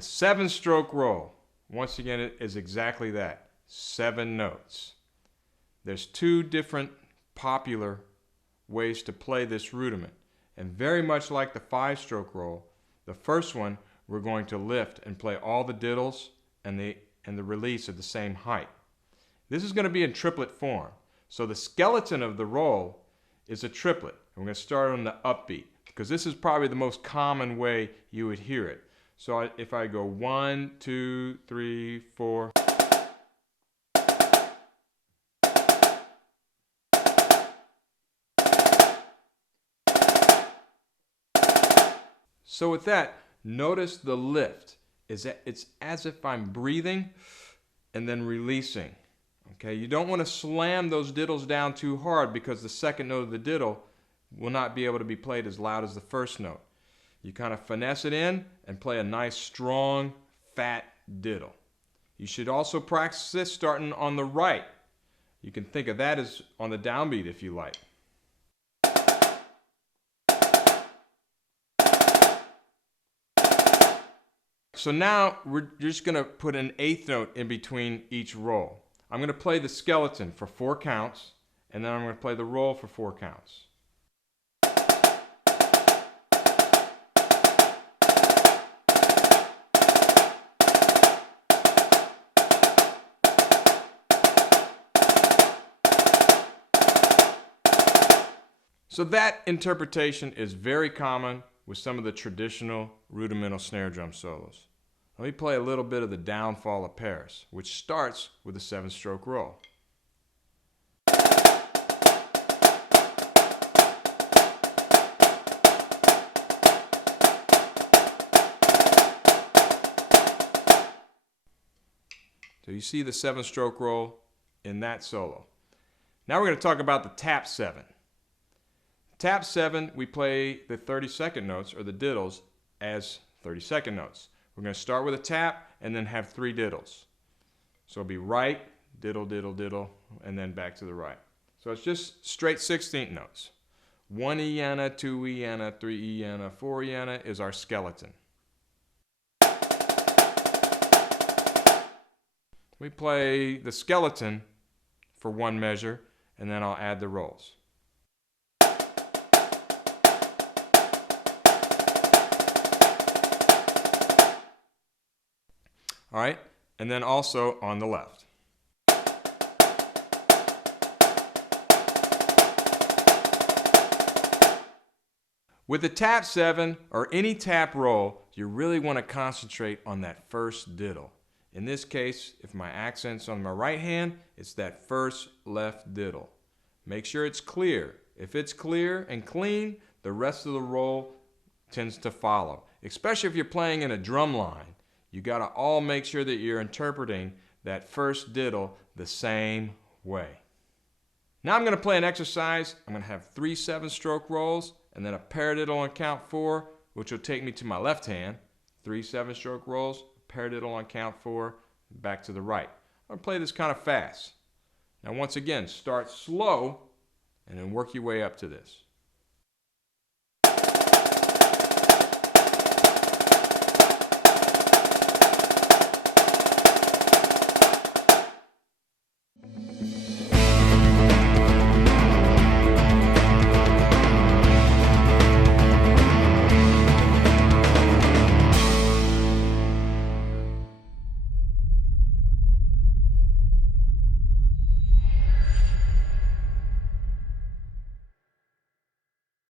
The 7-stroke roll, once again, it is exactly that, 7 notes. There's 2 different popular ways to play this rudiment. And very much like the 5-stroke roll, the first one we're going to lift and play all the diddles and the release at the same height. This is going to be in triplet form. So the skeleton of the roll is a triplet. And we're going to start on the upbeat because this is probably the most common way you would hear it. So if I go 1, 2, 3, 4. So with that, notice the lift. It's as if I'm breathing and then releasing. Okay, you don't want to slam those diddles down too hard because the second note of the diddle will not be able to be played as loud as the first note. You kind of finesse it in and play a nice, strong, fat diddle. You should also practice this starting on the right. You can think of that as on the downbeat if you like. So now we're just going to put an 8th note in between each roll. I'm going to play the skeleton for 4 counts, and then I'm going to play the roll for 4 counts. So that interpretation is very common with some of the traditional rudimental snare drum solos. Let me play a little bit of the Downfall of Paris, which starts with a 7-stroke roll. So you see the 7-stroke roll in that solo. Now we're going to talk about the tap 7. Tap 7, we play the 32nd notes, or the diddles, as 32nd notes. We're going to start with a tap and then have 3 diddles. So it'll be right, diddle, diddle, diddle, and then back to the right. So it's just straight 16th notes. 1 Eana, 2 Eana, 3 Eana, 4 Eana is our skeleton. We play the skeleton for 1 measure, and then I'll add the rolls. All right, and then also on the left. With the tap 7 or any tap roll, you really want to concentrate on that first diddle. In this case, if my accent's on my right hand, it's that first left diddle. Make sure it's clear. If it's clear and clean, the rest of the roll tends to follow, especially if you're playing in a drum line. You got to all make sure that you're interpreting that first diddle the same way. Now I'm going to play an exercise. I'm going to have 3 7-stroke rolls and then a paradiddle on count 4, which will take me to my left hand. 3 7-stroke rolls, paradiddle on count 4, back to the right. I'm going to play this kind of fast. Now once again, start slow and then work your way up to this.